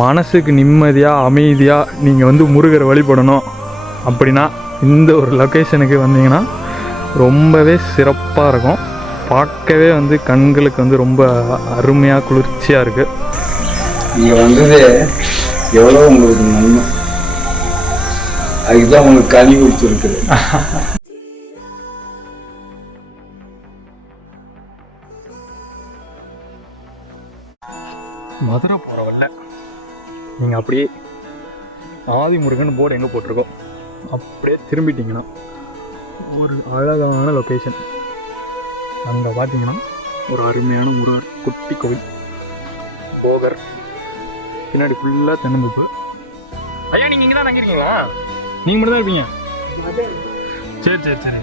மனசுக்கு நிம்மதியாக அமைதியாக நீங்கள் வந்து முருகரை வழிபடணும் அப்படின்னா இந்த ஒரு லொக்கேஷனுக்கு வந்தீங்கன்னா ரொம்பவே சிறப்பாக இருக்கும். பார்க்கவே வந்து கண்களுக்கு வந்து ரொம்ப அருமையாக குளிர்ச்சியாக இருக்குது. இங்கே வந்தது எவ்வளோ உங்களுக்கு நன்மை, அதுக்குதான் உங்களுக்கு கனி குடிச்சிருக்குது. மதுரை போகிறவல்ல நீங்கள் அப்படியே ஆதிமுருகன் போர்டு எங்கே போட்டிருக்கோம் அப்படியே திரும்பிட்டிங்கன்னா ஒரு அழகான லொக்கேஷன். அங்கே பார்த்தீங்கன்னா ஒரு அருமையான முருகர் குட்டி கோவில், போகர், பின்னாடி ஃபுல்லாக தென்னந்தோப்பு. ஐயா நீங்கள் இங்கே தான் தங்கிருக்கீங்களா? நீங்கள் மட்டும் தான் இருப்பீங்க? சரி சரி சரி.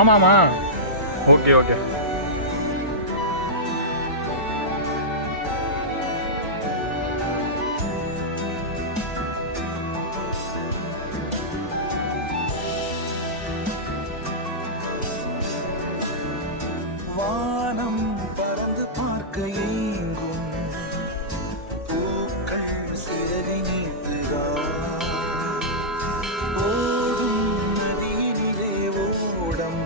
ஆமாம் ஆமாம், ஓகே ஓகே. வானம் பறந்து பார்க்க ஏங்கும் பூக்கள் சிறகை நீட்டுதா, ஓடும் நதியிலே ஓடம்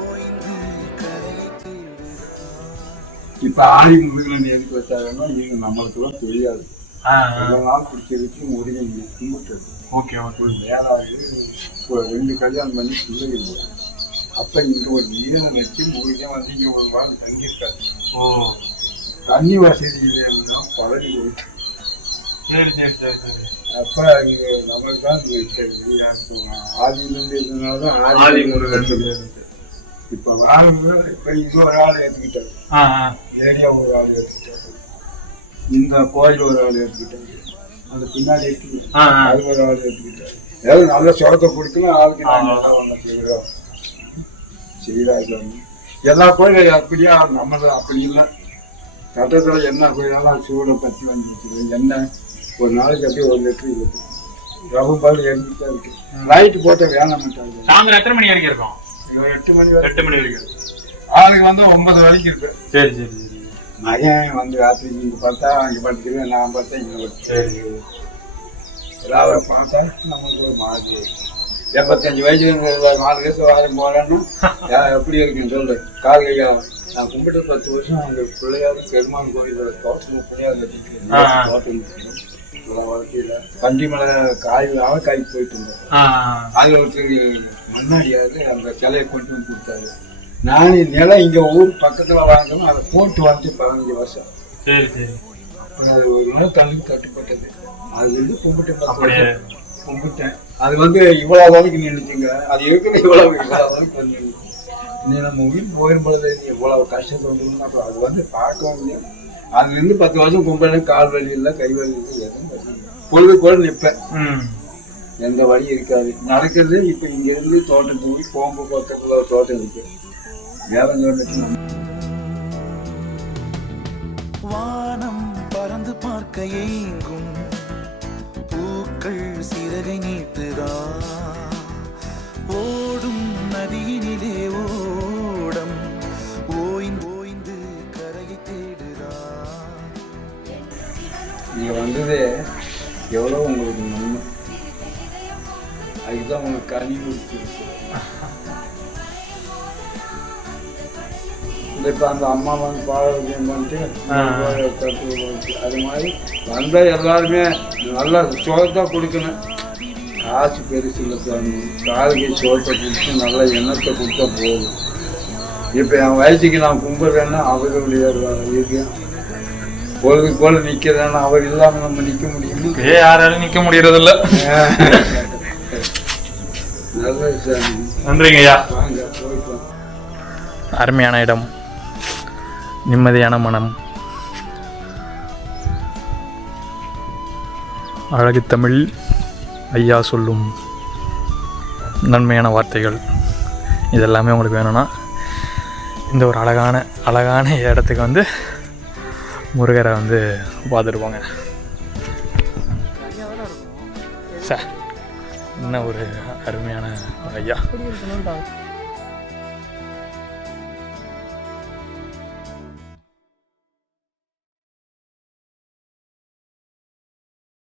ஓய்ந்து கரையை தேடுதா. இப்போ ஆதி முருகன் எதுக்கு வச்சாங்கன்னா நீங்கள் நம்மளுக்குலாம் தெரியாது. நாள் பிடிச்சதுக்கு முருகன் கும்பிட்டு ஓகே ஓகே. ஒரு வேளாவது இப்போ 2 கல்யாணம் பண்ணி பிள்ளைகள் அப்போ இங்கே ஒரு ஈரனை வச்சு முருகன் வந்து இங்கே ஒரு வாரம் தங்கியிருக்காரு. தண்ணி வசதி இல்லைன்னா பழனி போயிட்டு. சரி சரி சரி சரி. அப்போ இங்கே நம்மளுக்கு தான் ஆதியிலேருந்து இருந்ததுனால தான் ஆதி முருகன். இப்போ வாங்க இப்போ இது ஒரு ஆள் ஏற்றுக்கிட்டாரு, ஏரியா ஒரு ஆள் ஏற்றுக்கிட்டாரு, இந்த கோயில் ஒரு ஆள் ஏற்றுக்கிட்டாரு, அந்த பின்னாடி இருக்கு அது ஒரு ஆள் ஏற்றுக்கிட்டாரு. ஏதாவது நல்ல சோகத்தை கொடுக்கலாம் ஆளுக்கு நல்லா ஒன்று செய்கிறோம் செய்கிறாங்க. எல்லா கோயிலும் அப்படியா நம்ம அப்படி இல்லை. கட்டத்தில் என்ன கோயிலாலும் சூடை பற்றி வந்துருக்குது. எண்ணெய் ஒரு நாளைக்கு அப்படியே 1 லிட்டரு இருக்குது. ரவு பால் எழுந்துட்டு தான் இருக்கு. லைட்டு போட்டால் வேண மாட்டாங்க. சாயந்தரம் எத்தனை மணி வரைக்கும் இருக்கும்? 8 மணி வரைக்கும். 8 மணி வரைக்கும். ஆளுக்கு வந்து 9 வரைக்கும் இருக்கு. சரி சரி. மகன் வந்து ராத்திரி இங்கே பார்த்தா அங்கே பார்த்துக்கிறேன், நான் பார்த்தா இங்கே சரி எல்லாரும் பார்த்தா நம்மளுக்கு ஒரு மாதிரி 75 வயசு 4 வயசு வாரம் போகலன்னா எப்படி இருக்குன்னு சொல்லு. கால் கையா நான் கும்பிட்டு 10 வருஷம் அங்கே பிள்ளையாரு பெருமான் கோயிலோட தோட்டம் பிள்ளையார் கட்டிட்டு தோட்டம் வாழ்க்கையில் பண்டிமலை காய்க்கு போயிட்டு இருந்தேன். அது ஒருத்தர் முன்னாடியாவது அந்த சிலையை கொண்டு வந்து கொடுத்தாரு. நான் நிலம் இங்கே ஊர் பக்கத்தில் வாங்கணும், அதை போட்டு வந்து 15 வருஷம். சரி சரி. அப்புறம் ஒரு நாள் கல்வி கட்டுப்பட்டது. அதுலேருந்து கும்பிட்டேன். அது வந்து இவ்வளோ வரைக்கும் நின்றுச்சுங்க. அது இருக்கிற இவ்வளோ வரைக்கும் வந்து நீ நம்ம உயிர் போயிடும் பொழுது எவ்வளோ கஷ்டத்தை வந்துடும். அப்போ அது வந்து பார்க்கவும் முடியாது. அதுலேருந்து 10 வருஷம் கும்பிட்டேன். கால் வலி இல்லை, கை வலி இல்லை, எதுவும் வலி இல்லை. பொழுது கூட நிற்பேன், எந்த வழி இருக்காது. நடக்கிறது இப்போ இங்கேருந்து தோட்டம் போய் போகும்போது பக்கத்தில் ஒரு தோட்டம் இருக்கு. வானம் பறந்து பார்க்க ஏங்கும் பூக்கள் சிறகை நீட்டுதா, ஓடும் நதியினிலே ஓடம் ஓய்ந்து கரையை தேடுதா. இங்கே வந்தது எவ்வளோ உங்களுக்கு நன்மை, அதுக்குதான் உங்களுக்கு கனி குடிச்சிருக்கு. இப்போ அந்த அம்மா வந்து பாரதியம் பண்ணிட்டு அது மாதிரி வந்தால் எல்லாருமே நல்லா சோகத்தை கொடுக்கணும். காசு பெருசு இல்லை சாமி, காலுக்கு சோகத்தை கொடுத்து நல்லா எண்ணத்தை கொடுத்தா போதும். இப்போ என் வயசுக்கு நான் கும்பிட்றேன்னா அவர்களுடைய இருக்கு. பொழுதுக்கு போல நிற்கிறேன்னா அவர் இல்லாமல் நம்ம நிற்க முடியுமா? யாராலும் நிற்க முடியறதில்ல. நல்லது சாமி, நன்றிங்க ஐயா. வாங்க போயிட்டு. அருமையான இடம், நிம்மதியான மனம், அழகு தமிழ் ஐயா சொல்லும் நன்மையான வார்த்தைகள் இதெல்லாமே உங்களுக்கு வேணும்னா இந்த ஒரு அழகான இடத்துக்கு வந்து முருகரை வந்து பார்த்துட்டு போங்க சார். என்ன ஒரு அருமையான ஐயா.